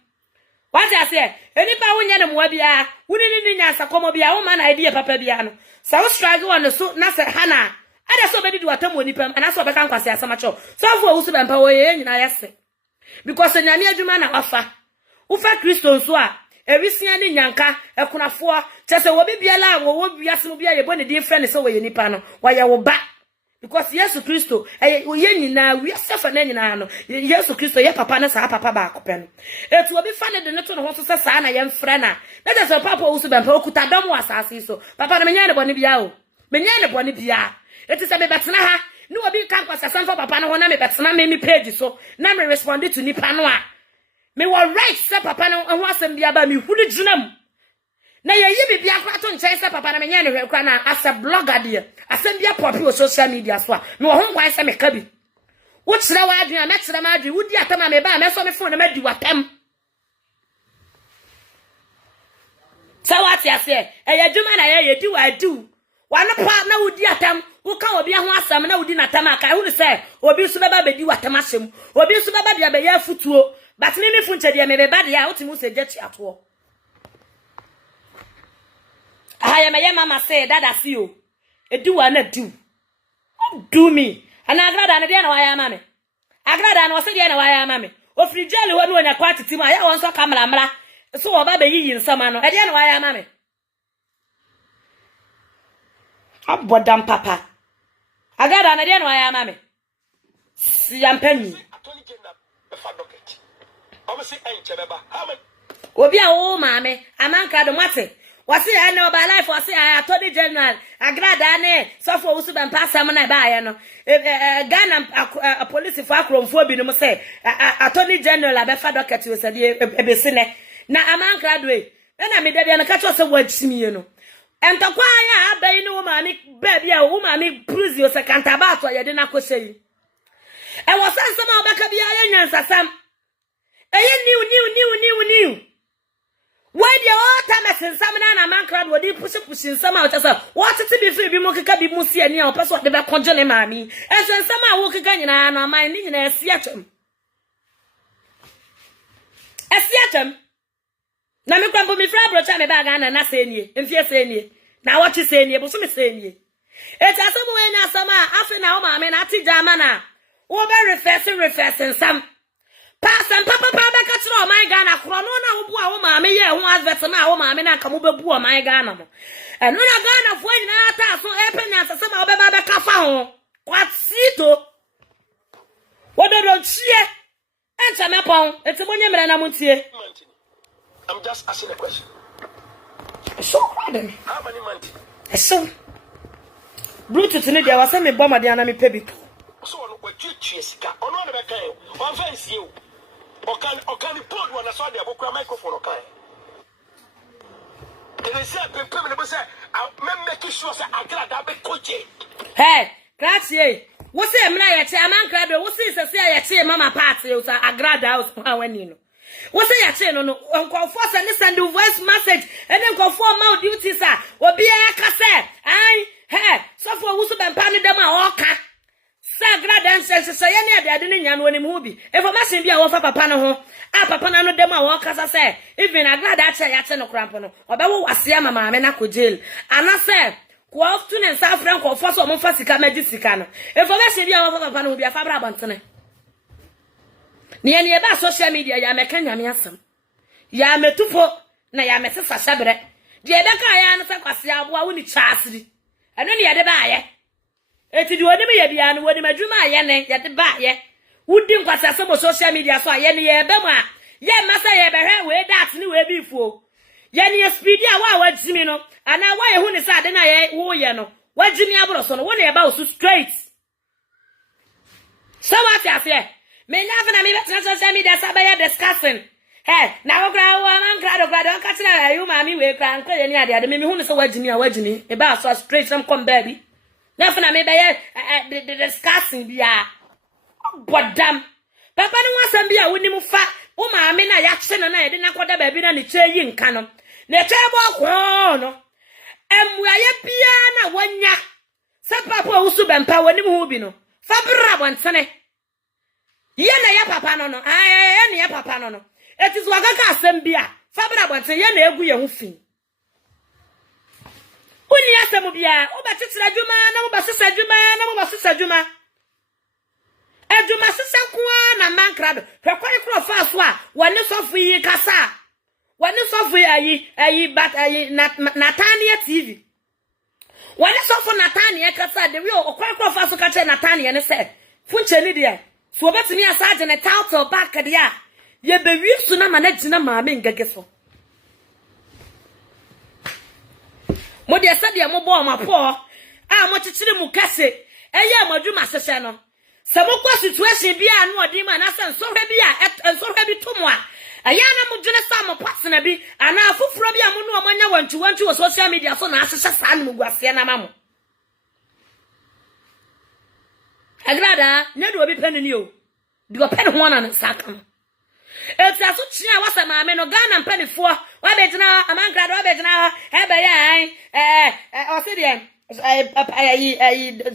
What I say? Enipa when you know bia, wouldn't ni nyasa komo bia, woman idea papa biano. So struggle on the suit na se hana. And that's what do atam onipam and that's what can kwase asamacho. So for usu bempa we na yase. Because nyame adwuma na wafa. Ufa Kristo so a ewisia ni nyanka ekunafo chese wo bibiala wo biase no bia ye bone di friend so we nipa no wa ye wo ba because Yesu Kristo ye nyina wiase fa na nyina no Yesu Kristo ye papa na sa papa ba akopɛ no etu obi fa ne de ne to no ho so sa na ye mfrɛ na just papa wo so bempa okuta dom wo asase so papa na menya ne bone bia o menya ne bone bia eti se be betena ha no obi kan kwasa sanfa papa no ho na me betena me page so na me respond to nipa no a me were right say papa no ho asem bia ba me huru junam na ye yi bibia akra to nchen say papa na me nya ne hwekra na as a blogger de asem bia pop on social media so a me wo ho kwan say me ka bi wo kire wa adwen me kire ma adwen wudi atama me ba me so me phone na ma di watam say what you say adwuma na ye di wa du wa no pa na wudi atam wo ka obi ho asem na wudi na atam aka hu say obi so beba be di watam asem obi so beba bia be ya futuo but me Funche de me be bad ya otimu se jechi ato aya me mama say dada see o edu wa na do do me ana Agradaa na de na wa ya mama Agradaa na o se de na wa ya mama o free jail ho no onya kwatiti ma ya won so kamera mra so oba be yiyi nsama no e de na wa ya mama abodam papa Agradaa na de na wa ya mama si yampani obi a wo maame Amankrado mate wase ya na oba life wase ya Attorney General Agradaa ne sofo wusu ban pasam na ba ya no Ghana police for akromfo bi no mo say Attorney General abefa docket we say ebesi ne na Amankrado e na me dede na ka cho se wachimie no entokwa ya abai ni wo maame ba bia wo maame prison o se kantaba ato ye de na ko sei e wo sansama obaka bia ya nyansasam new. Why the all time as in some na Amankrado wodi pushing some out as what to be free bi mo keka bi mu si ani a person de be konjole maami enso some a wo keka nyina no man ni nyina asiatem na me kwambo mi fra brocha me ba Ghana na senie mfie senie na what senie bo so me senie eti asemu we na some a afi na wo maami na atijama na wo be referencing some pass and papa be catch no my Ghana kro no na wo bua wo maame ye ho advert na wo maame na ka mo be bua my Ghana mo eno na Ghana fo nyina ta so epenya asase ma wo be ba be kafa ho kwatsito wo do do chie encha me pon eti mo nyemre na mo tie I'm just asking a question. So pardon How many months? So Bluetooth ni dia wase me bomade ana me pebi So on what you chiesika on one be kan on fancy you Okan pod one so dey abokura microphone okan. They say pempem ne say make sure say Agradaa be coach. Hey, grazie. Wo say emra ye che Amankrado, wo say ye che mama party o sa Agradaa o so wani no. Wo say ye che no nkofo say ne send voice message and nkofo ma duty sir. Obi e ka say, ai, hey, so for wo so bempa ne dem a oka. Agradaa nse ye ne ade ne nya no ni mu bi information bi a wo fa papa no ho a papa na no dem a wo kasa say even Agradaa che ya che no krampo no obewo wase ama maame na ko jail ana say ko oftu ne nsa afran ko fo so mo fa sika magi sika no information bi a wo fa papa no bi afa bra bantene ne ye ne ba social media ya meka nyame asem ya metufo na ya mesesa shabre de ebe ka ya no se kwase aboa wo ni chaasiri eno ne ye de ba ye eti di woni me ye bia no woni madwuma aye ne ye de ba ye wudi nkwasa so social media so aye ne ye be mu a ye masa ye behwe we dat ni we bi fuo ye ne speed a wa wajimi no ana wa ye hu ni sa de na ye wo ye no wajimi abro so no woni ye ba so straight so what you say me love na me be social media sa ba ye discussing hey na wo kra wo Amankrado kra ka tira ayu ma mi we kra nko ye ni ade me hu ni so wajimi e ba so straight some come baby. Never na me be discussing bia bodam papa ni wasam bia woni mu fa wo maame na ya kye no na ye de na koda ba bi na ne che yi nka no na che bo ko no emuaye bia na wonya Se papa usu bempa woni mu bi no. Fa bra bontene. Ye na ya papa no no. Ye na ya papa no no. Etis wakaka asem bia. Fa bra bontene ye na egu ye ho fi. Uni asem bia, wo ba titira adwuma na wo ba sesa adwuma na wo ba sesa adwuma. Adwuma sesa kwa na Amankrado. Hwekwari kro fa so a woni sofu yi kasa. Woni sofu ayi but ayi Natania TV. Woni sofu Natania kasa de wi okwari kro fa so ka che Natania ne se. Funche ni de. So obetumi asaje ne title back de a. Ye be wi su na ma na gina ma me ngage so. Mo de sade mo bo ma po a mo chichiri mu kase eye amadwuma sese no se mo kwa situation bi a no odi ma na se nsohwe bi a nsohwe bi to mo a aya na mo dwene sa mo pasna bi ana afufuro bi a mo no omanya wantu wo social media so na asese sa no guase na mamo Agradaa nya do obi penu ni o di opene ho na nsaka Eti aso chia wasa maame no Ghana mpanifo wa begina Amankrado wa begina ebe ya o se de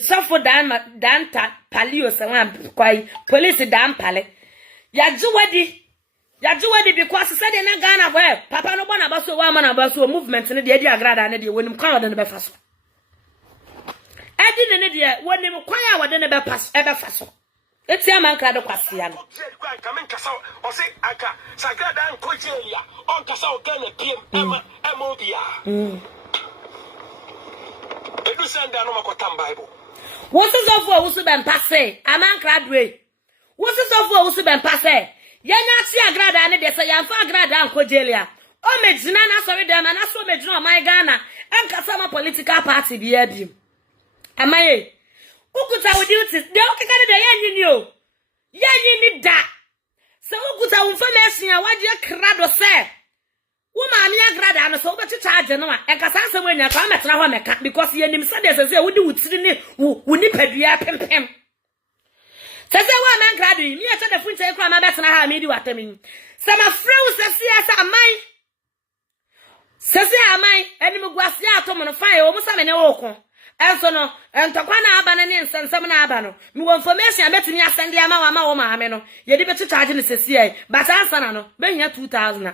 sofo dan palio se wan kwai police dan pale yajuwadi because se de na Ghana boy papa no bona baso wa mana baso movement ne de Agradaa ne de wonim kwan de ne be faso edi ne de wonim kwan a wode ne be faso Eti Amankrado kwasia no. Kamen kasa o se aka Sɛcrɛts nkojelia on kasa o gane PM MOBia. Edu senda no makota Bible. Wosu sofo wosu bempa se Amankrado e. Wosu sofo wosu bempa se yenya chi Agradaa ne de se yamfa Agradaa nkojelia. O mejina na sori dem na so mejina o my Ghana enkasa ma political party bi abim. Amaye Ukuta with duties, they okay kind of the yenny ni da. So ukuta information ya wadi ya krado se. Woman ni Agradaa no so obeti charge no and kasa nsem anya kwa metena ho meka because ye nim say say wodi wutiri ni woni padua pempem. Say wa Amankrado yi mi eche da Funche kwa ma betena ha me di watami. Say ma freu sesi asa amai. Sesi amai enim guase atom no fine o musa me ne wo ko. Enso no entokwa na aba ne nsensem na aba no mi wo information abetumi asende ama wo maame no ye de betu charge ne sesi ai but answer na no be hia 2000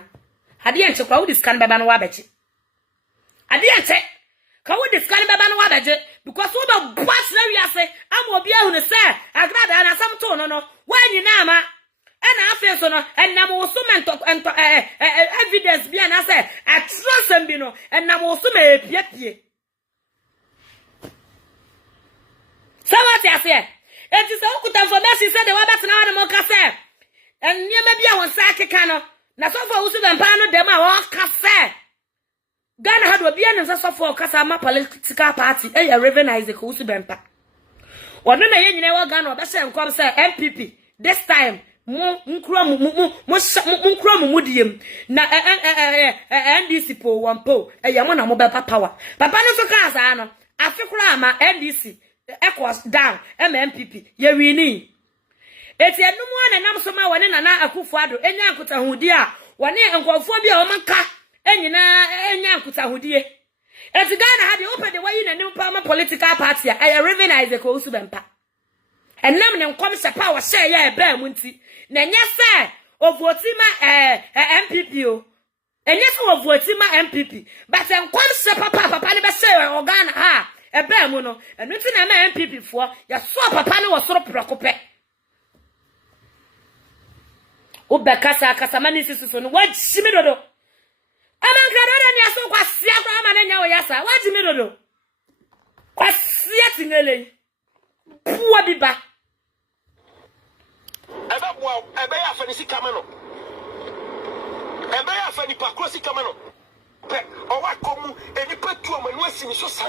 ade enche kwa wo discan baba no wa bechi ade enche ka wo discan baba no wa beje because wo ba boss na wiase ama obi ahu ne se Agradaa na sam to no wa nyina ama ena afi so no enam wo so mento evidence bi na se atrasem bi no enam wo so ma epiepie Sawati ase enti se ukuta information se de wa betena wa de mo ka se enniema bia won sa keka no na sofo usu bempa no dem a wa ka se Ghana had obia ne sofo ka sa ma political party e ya recognize ko usu bempa wono na ye nyina wa Ghana oba se nkom se MPP this time mo nkro mu diem na NDC po wampo e ya mo na mo bepa power papa no so ka sa no afikura ama NDC Equals down MPP ye wini eti enum ana nam so ma woni nana Akufo-Addo enya ankutahudi a woni enkofo bi a o manka enyina enya ankutahudi eti Ghana ha de open the way na nim pa ma political party a I recognize ko usu bempa enam ne nkom se pa wo share ya eba mu nti na nya se ovoti ma MPP o enya se ovoti ma MPP but enkom se papa ne be share o Ghana ha ebe mu no enu ti na ma MPP fo ya so papa ne wo soro prokope o be kasa mani sisi no wajimi dodo Amankrado ni aso kwasia kwa ama ne nya wo yasa wajimi dodo kwasia tingele puwa biba ebe ya fa ni sikama no ebe ya fa ni pakro sikama no o wa komu eni patu o manu asimi so sa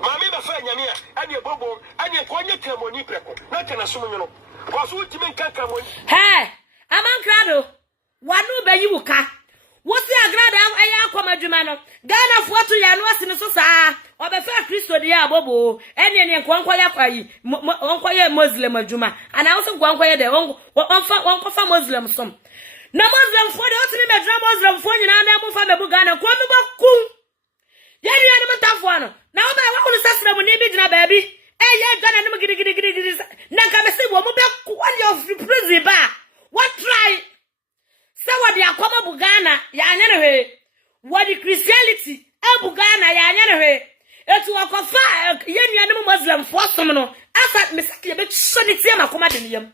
maame be fa nyame a ane bobo ane ko nya kramoni preko na kana so munyo no ko so utimi nka kramoni Amankrado wanu be yi wuka wosi Agradaa aya akomadwuma no Ghana fo to ya no asini so sa obefa Kristo de ya bobo ene nkwankwaya kwayi onkoye Muslim adwuma ana wo so nkwankwaya de onkofa Muslim som na Muslim fo de otini medra Muslim fo nyina na mo fa bebu Ghana ko mi ba ku yeri ani mtafo no na wo ba wa kunu sasra mu ni bi gina ba dabi eye dwana nim gidi na ka me se wo mo be kwali of prison ba what try say what the akoma bugana ya anya ne he what the Christianity bugana ya anya ne he etu akofa ye nuanim Muslim fo som no asa me se be so ne tie makoma de niyam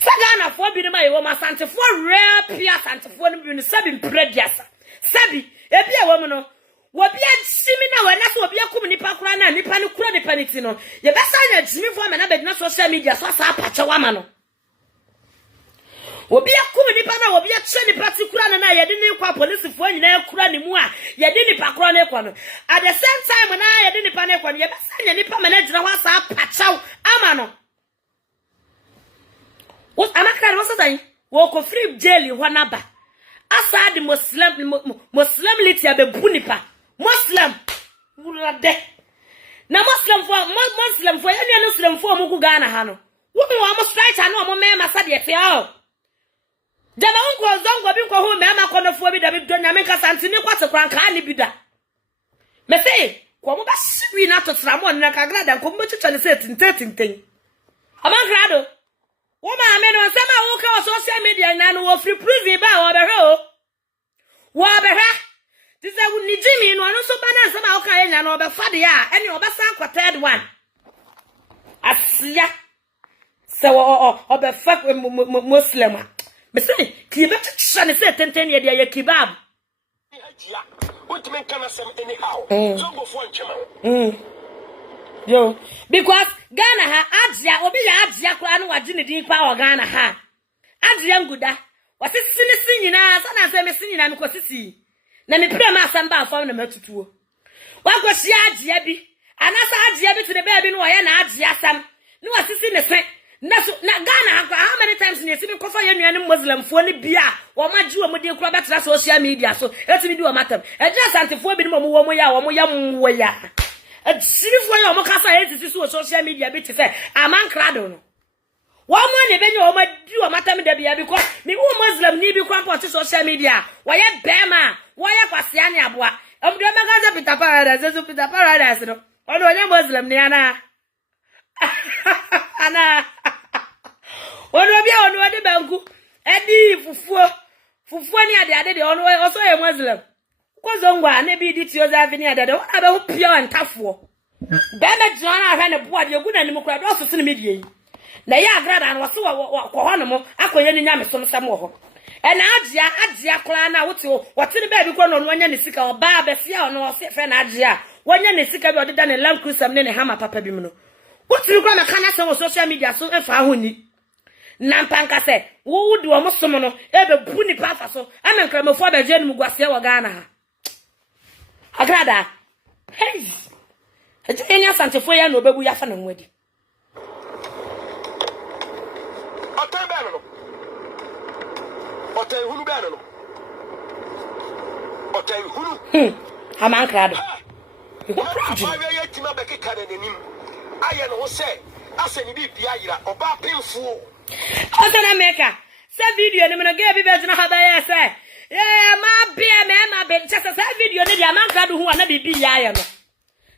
sagana fo bi ne ma ye wo masante fo rare pia sante fo no bi ne sabi mprediasa sabi ebi e wo mu no wobi achimi na wana so wobi akum nipa kura na nipa ne kura nipa ne ti no ye besa nya jimi fo me na be na social media so asa apache wa ma no wobi akum nipa na wobi ache nipa ti kura na ye de ni kwa police fo nyina kura ni mu a ye de nipa kura na kwa no at the same time na ye de nipa na kwa no ye besa nya nipa me na jira wa asa apache ama no what Amankrado was saying wo ko free jail ho na ba asa di Muslim liti abe bunipa Muslim wurade na Muslim for any Muslim for mu ku Ghana ha no wo mo strike na mo me ma sade fe o dama unko zongo bi ko ho me ma ko no fo bi da bi do nyame ka santini kwate kranka ni bi da me say ko mo ba siwi na to tra mo na ka Agradaa ko mo chicha ne say tinten Amankrado wo ma me no sama wo ka social media na no wo free prison ba wo be ho wo be ha Tise wu ni Jimmy no anu so bana sama o kan enya no be fade ya eni obesan kwa third one asia se wo be fa Muslim me say ki be tsa ne say tenten ye dia ye kebab what men can say anyhow so go Funche yo because Ghana ha adia obi ya adia kra no waje ne din kwa Ghana ha adia nguda wase sini nyina so na say me sini nyina me ko sisi na me pira ma asamba afam na matutuo wagosi adia bi anasa adia bi to the baby no ye na adia sam no wasisi ne se na so na Ghana how many times ne simi kofa ye nuanim Muslim fo ne bia wo maji wo de kura betra social media so etimi di wo matam eja santefo bi ne mo wo ya wo ya mo ya sini fo ya wo kasa etisi so social media bi te se Amankrado no wo mo ne be nye wo madi wo matam da bia because me wo Muslim ni bi kwa port social media wo ye bema wo ye kwasia ne aboa omdo magaza Peter Paradise no ono onye Muslim ne ana ana ono bia ono de banku edi fufuo ni ade de ono oso ye Muslim kozo ngwa na bi di tioza vini ade de wona be ho pia ntafo be me jona ahwe ne boade egu na nim kura do so sene media yi na ya Agradaa no wose ko ho no mo akoye ni nyame som sam wo ho ena agia kura na wote ne ba bi ko no nya ne sika oba be fia ono wose fe na agia wonya ne sika bi odeda ne lamb cruise ne hama papa bi mu no wote ko ma kana se wo social media so e fa ho ni na mpanka se wo wudi wo mosom no e be bu ni papa so Amankrado fo be je no guase wo Ghana ha Agradaa hey enya santefo ya no bebu ya fa na nwadi Otai hunu bana no. Otai hunu. Amankrado. Abawe ye tima beke kane nenim. Aye no se aseni bi bia yira oba pemfuo. Osana meka. Se video ni me no ge bi be jina ha ba ye se. Ma be just se video ni dia Amankrado hu ana bibi ya ye no.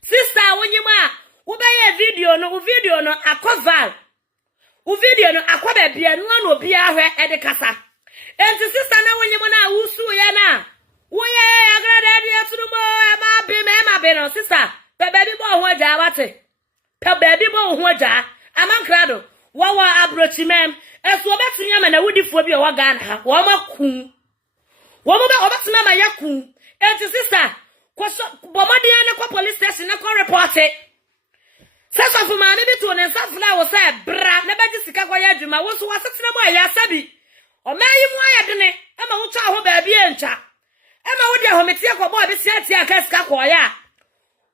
Sister wonyima wo be ye video no akoval. Wo video no akoba bia no na obi ahwe e de kasa. Enti sister na wonyimo na wusu ye na wo ye Agradaa de aturumo ma be no sister pe baby bo ho aja wate pe baby bo ho aja Amankrado wo abrochimem esu obetunya ma na wudifo bi o wa Ghana ha wo makun wo mo be obetunya ma yakun enti sister ko so bomade ne ko police station na ko report it sasa fu ma me bi to ne safla wo say bra na be sika kwa ya adwuma wo so wasetena mo ya sabi o mayi mu ayedene ema wo twa ho ba bi encha ema wo de ahometie ko bo bi siati aka sika ko ya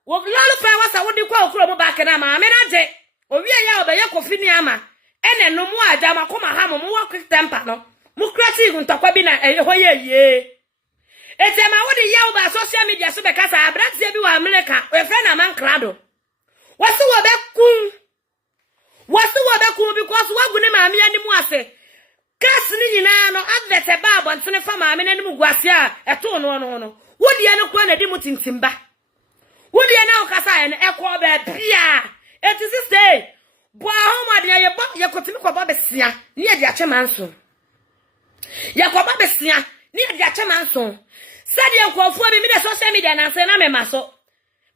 wo lolu pa wasa wo di kwa okuro mo ba kana ma me na je o wi ya oba ye kofi ni ama ene no mu aja ma ko ma ha mo wo quick temper no mu krati ntokwa bi na ho ye etema wo di ya oba social media so be kasa abrantie bi wa America we friend Amankrado wasu wo be kun because wagu ne maami animu ase gas ni nyina no advert ba abontene fa maami n'anim guase a eto no wodi ene kwa na di mutintimba Would you now cast an echo bed? Pia! It is this day. Boy, how much you could think about Bessia near the Achamanso. Yakoba Bessia near the Achamanso. Said you call for me the social media and say, I'm a maso.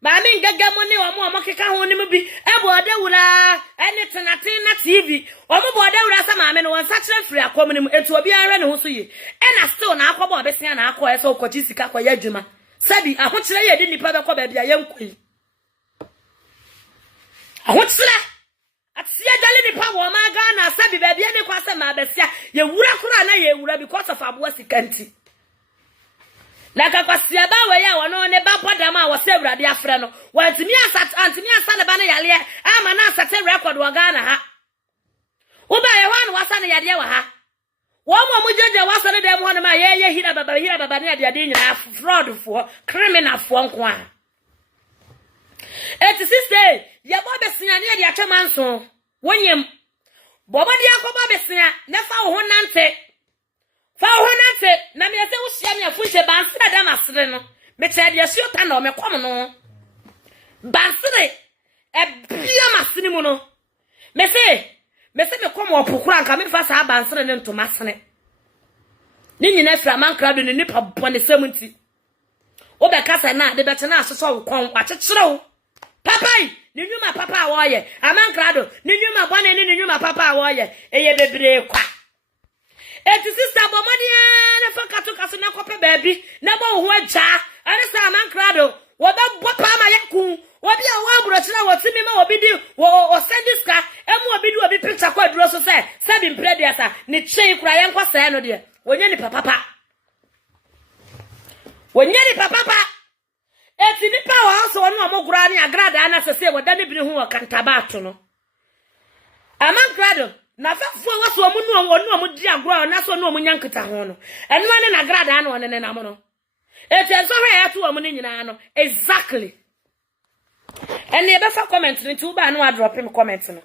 But I mean, get money or more Mokika won't be able to anything at TV or more than some man or such a free accommodation to be a run who see. And I still now come on Bessia and I call so Cotisika for Yajuma. Sabi, I want to lay a dinner for baby, a young queen. I want to at see a daily power, my gun, Sabi, baby, any question, my Bessia, you would have because of our West County. Like a Pasiaba, where you are known about Padama was several dear friend. While to me, I sat Anthony Sanabana Yalia, I'm an answer to record Wagana. Uba, one was on the Yadiawa. One more judge was on them one of my yeah, he had a babania dinner fraud for criminal for one. At this day, your Bobby Sina near the Achamanso. When you Bobby Bobby never one nante. Fahonate na me se wo hia me Funche bansere da masere no me che de siota na o me kom no bansere e bia masene mu no me se me kom opokura nka me fa sa bansere ne ntoma sene ni nyina fra Amankrado ne nipa bone semunti wo be kasa na de bete na asoso wo kon wa kekere wo papai ni nyuma papa wo ye Amankrado ni nyuma bone ni nyuma papa wo ye eye bebre kwa It is sister Bomadia, for Katukas na kope baby, number one cha, and it's Amankrado, what about Papa Yaku, what be a one brother, what Simima will be do, or send this car, and what be do a bit picture quite gross, say, Sabin Prediasa, Niche Crayan Quasano dear, when you papa. When you papa, it's in the power also on more granny, Agradaa, and as I say, what Danny who can tabato. Amankrado. Na fafo waso omu no di agro na so no omu nyankita ho no eno ne na Agradaa no ne na mo no etenso hwe ya to omu ni nyina no exactly ene e be fa comment ni tu ba no a drop him comment no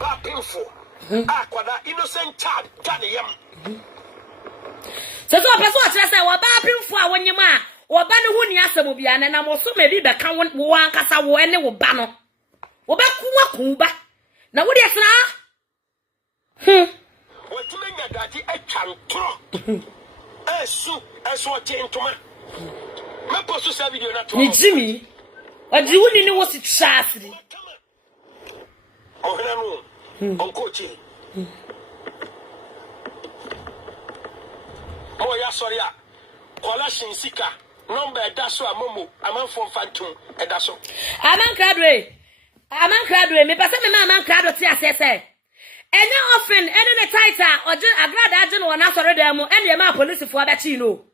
ba painful akwada innocent child tane yam so person a kire say wo ba painful a wonyim a wo ba ne hu ni asem bia na mo so me bi be ka wo ankasa wo ene wo ba no wo ba ku ba na wo de asena what you mean that I can't throw? So gentleman. My post to serve you not to Jimmy. What do you need was it chastity? Oh, no, Uncle Chili. Oh, yeah, sorry. Collection Sika. Number that's so a momo. I'm on for Phantom and that's so. Amankrado, me pass me Amankrado tia say. Any often any title or Agradaa general na sorry dem and the man police for that you know.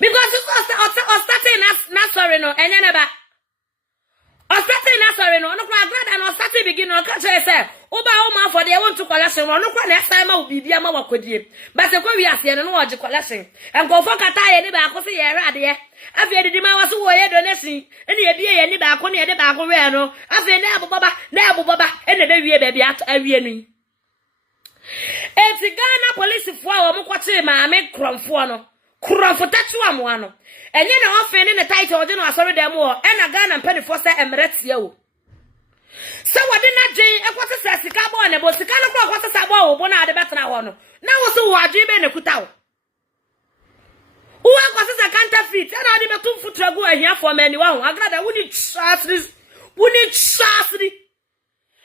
Because it's starting na sorry no enya neba. O starting na sorry no Agradaa no starting begin no ka say oba o man for dey want to collection no kwa na say ma obibia ma wakodie. But se kwa wi ase no oje collection. En go for kata ye ni ba ko se ye rade. Afi edidi ma waso wo ye donation ene ye bie ye ni ba ko ne ye de ba ko we no afi na abobaba ene be wie ba bia awie nu eti Ghana police fo a wo mkwote ma me kromfo no kromfo tachu amo ano enye na ofe ne title ode no asori dem wo ena Ghana mpedifo se emretia wo se wode na dwen ekwote se sika bo ne bo sika no kro ekwote sa bo wo bo na ade betena ho no na wo so wo adwen be ne kuta wo Uwa kwa sasa counterfeit ana adi betum futragu ahia for many wa Agradaa wuni trust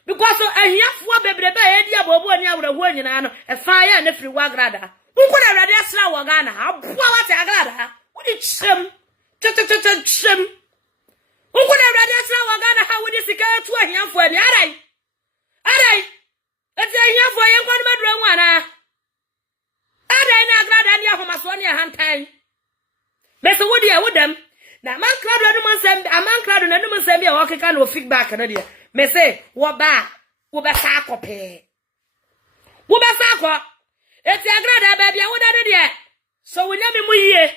because ahia for bebrebe e dia bobo ani awrahu anyina no e fa ya na firi wa Agradaa unko na Awurade asra wo Ghana aboa wate Agradaa wuni chem unko na Awurade asra wo Ghana ha wuni sika tu ahia for ani arai eti ahia for yen kwani maduro nwa na arai na Agradaa ni ahomaso ni hantan Bese wodi e wodam na Amankrado Amankrado na num nsem bia wokeka no feedback no dia me say wo ba wo be sa akope wo be sa akọ eti Agradaa ba bia woda no dia so wonya me mu yie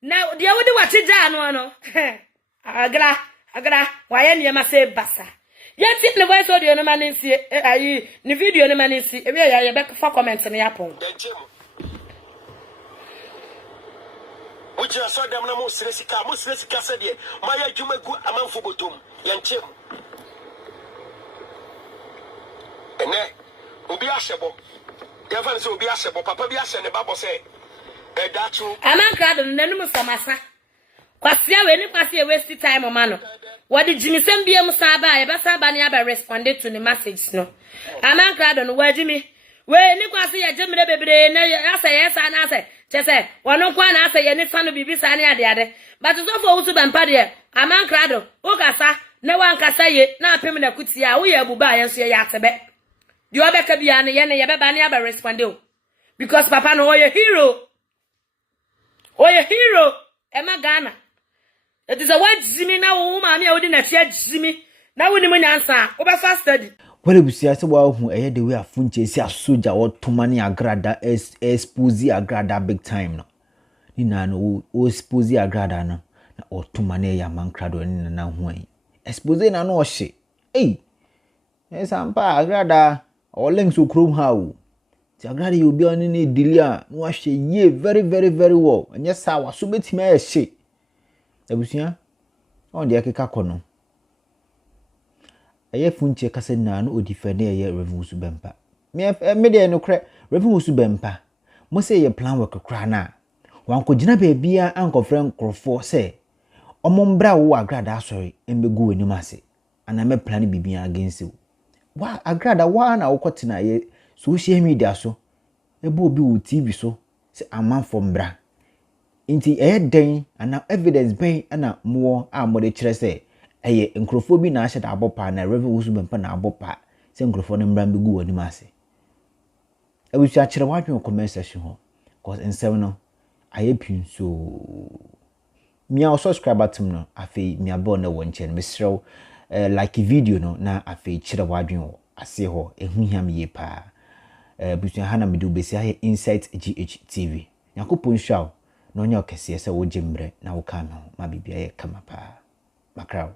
na dia wodi watigya no agra waye niema say basa yeti ne voice audio no maninsi ayi ni video no maninsi e bia ya be fa comment no yapon Mucha so dem na mo sresika se de maya dwuma gu amanfo botom yenchem ene obi ahyebo defan se obi ahyebo papa bi ahye ne babo se dachu Amankrado nanum samasa kwasia we ni kwasia waste time ma no wodi jimisem biem sa ba ye be sa ba ne aba respond to the message no Amankrado no wajimi we ni kwasia ye jemire bebre na asa yesa na asa chese wono kwa na asa ye ni sanu bibisa ne ade but so for usu bampa de Amankrado o kasa na wankasa ye na apem na kutia wo ye abuba ye so ye atebe di obeka bia ne ye ne ye be ba ne aba respond o because papa no ye hero Emma Ghana. It is a word Jimmy now, woman, I wouldn't have Jimmy. Now, when you answer, over fast study. Well, if you see, I said, well, who I the way of Funche, a soldier or to money Agradaa Ɛxposɛ Agradaa big time. No, Nina no, Ɛxposɛ Agradaa no, or to money Amankrado and now Hoahi. Ɛxposɛ na no she. Hey, yes, I'm pa Agradaa or links to Chrome how. Agradaa you be on any dealer, no she ye very well. And yes, I was so bit me a she. Ebusia on the akeka kono. Eye Funche kase na no odifende eye revenue su bempa. Me de no kre revenue su bempa. Mo say ye plan work kra na. Wan ko gina ba bia anko friend krofo say omombra wo Agradaa sorry embegu anim ase. Ana me plan bibia against you. Wa Agradaa wa na wo kotina ye social media so ebo obi wo TV so se amanfo mbra inti den ana evidence ben ana mo amode kire se eye nkrofo bi na ahye da abopa na revenue su bempa na abopa se nkrofo no mbra mbegu wani mase ebusu akire wadwen comment section ho cause ensem no aye pin so mia subscribe button no afi mia bo na won chen mesrew like video no na afi kire wadwen ho ase ho ehu hiam ye pa busu hana medu besi aye Insight GH TV yakopon shaw no nya okese se wo jembre na wo ka no ma bibia ye kama pa makraw